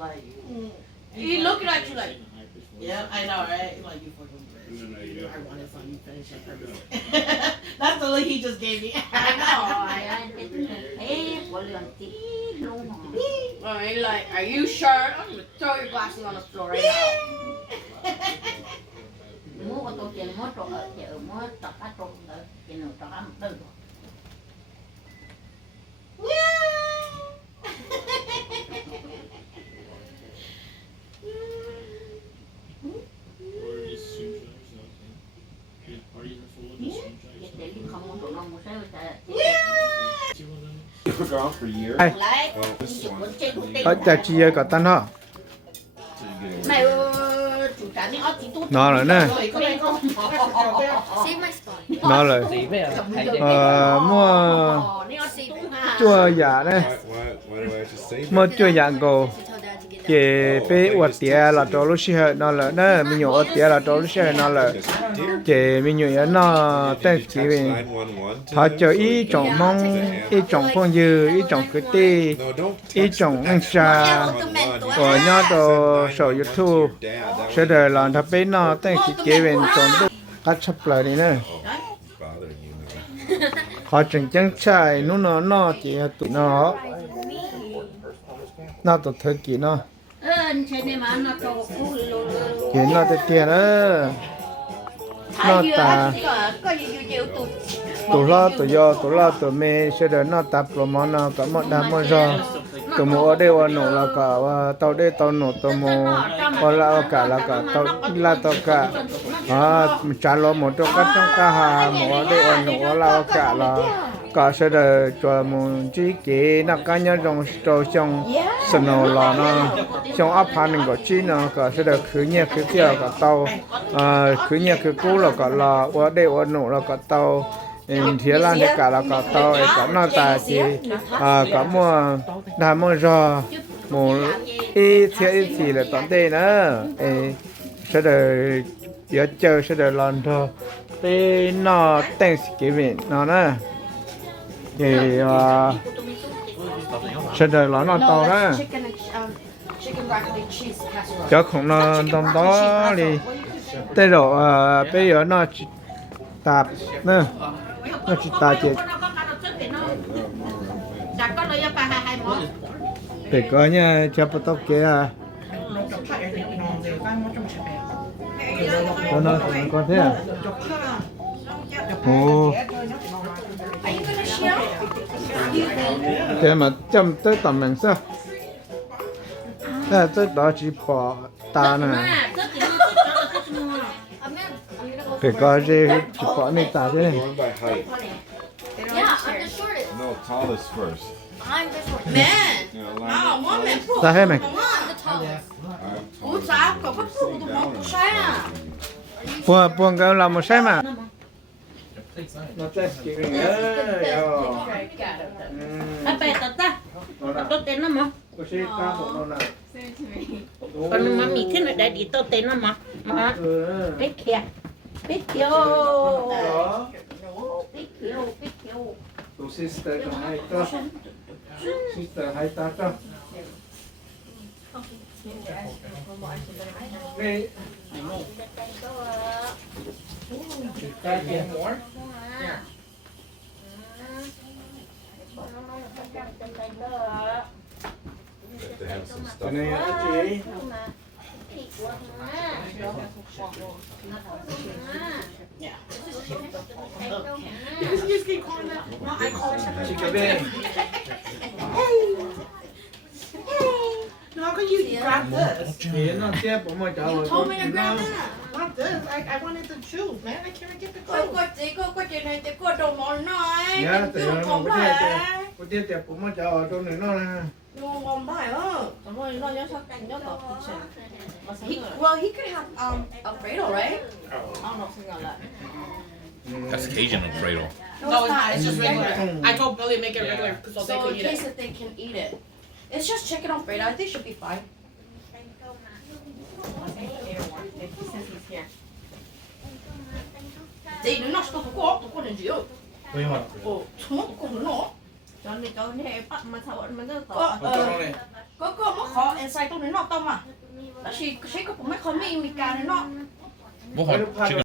like, he looking at you like, yeah, I know, right? Like you fucking. I wanted something, you finish it first. That's the look he just gave me. I know, I like, are you sure? I'm gonna throw your glasses on the floor right now. Mua có tổ tiền mua trộn ở chợ mua tập cá trộn ở tiền nó trộn ăn đơn rồi. ở chợ chia có tan hả nó rồi nè nó rồi mua chua giả đấy mua chua giả cổ chế bé uất tiệt là trâu lúc xưa nó là nè mình nhổ uất tiệt là trâu lúc xưa nó là chế mình nhổ nó tên chỉ về họ cho ý trồng mông ý trồng phong dư ý trồng cái tê ý trồng anh sa của nhau đồ sổ YouTube sẽ đời làm tháp bé nó tên chỉ về trồng được cắt sắp lại đi nè họ trồng trắng trái nó chỉ tụi nó tụi thời kỳ nó chuyện nó tới tiền đó nó ta tụi lo tụi mẹ sẽ đợi nó tập rồi mà nó có một đám một giờ tụi mù ở đây ở nổ là cả tàu đây tàu nổ tụi mù ở là cả tàu là tàu cả trả lo một trong các trong cả hà mù ở đây ở nổ là cả là cả sẽ đợi cho một chỉ kế nó cá nhân trong trong sân hồ là nó trong áp phản mình có chi nó cả sẽ đợi khứ nhẹ khứ kia cả tàu khứ nhẹ khứ cũ là cả là ở đây ở nổ là cả tàu thế là tất cả là cả tàu cả nó ta chỉ cả mua đàm mua giò một ít thì là tận đây nữa sẽ đợi giờ chờ sẽ đợi lần thôi để nó Thanksgiving nó nè thì sẽ đợi nó tàu đó cho không nó trong đó thì tới rồi bây giờ nó tạp nữa nó chỉ tạp chết để có nha cho bắt tóc kia nó con thế à ồ thế mà chăm tới tầm mình sao tới đó chỉ bỏ ta nè phải có gì chỉ bỏ này ta thế này No, tallest first. I'm the short man. ta hết mày buông cái làm một sai mà nó chết kỹ Tôi tên nó mà. Còn mà mì thế này để đi tôi tên nó mà. Biết kìa. Biết kìa. Biết kìa. Tu sister còn hay to. Sister hay ta to. Đây. Ta tiền more. To have some stuff. Này chị. Just keep calling that. No, I call her. Chị cái bên. No, how can you grab this? Thì nó tiếp của mọi cháu. You told me to grab that. Not this. I wanted to choose, man. I can't get the Cô có chuyện này thì cô đồ món nói. Dạ, Cái thì kiểu nó không có phải. tiếp của mọi cháu ở trong này nó nè. No, không phải ơ. Cảm ơn nó nhớ sao cảnh nhớ tỏ phụ trình. Well, he could have Alfredo, right? I don't know something like that. That's Cajun Alfredo. No, it's not. It's just regular. I told Billy to make it regular so they So could in eat case it. if they can eat it. It's just chicken Alfredo. I think it should be fine. Chị nó nói tôi có đến chịu. Bây giờ. Ồ, chúng nó có nó. Cho nên em bắt mà sao mà nó Có mà khó เอ็นไซต์ตรงนี้นอกต้มอ่ะแล้วชีก็ผมไม่ค่อยมีการเลยเนาะ What chicken